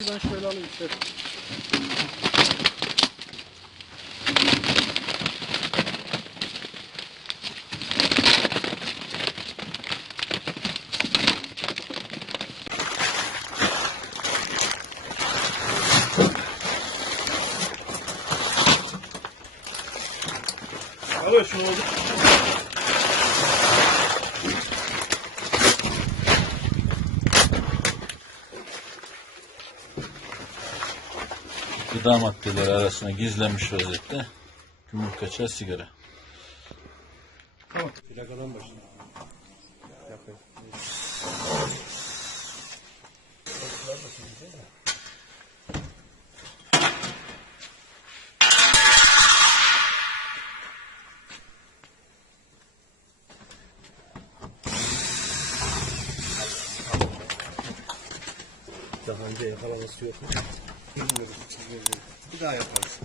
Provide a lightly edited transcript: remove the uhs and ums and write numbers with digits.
Ben şöyle alayım şef. Al şunu oldu. Gıda maddeleri arasına gizlenmiş vaziyette gümrük kaçağı sigara. Tamam. Plakadan başla. Yapayım. Daha önce yakalaması yok mu? Bilmiyorum. Bir daha yaparız.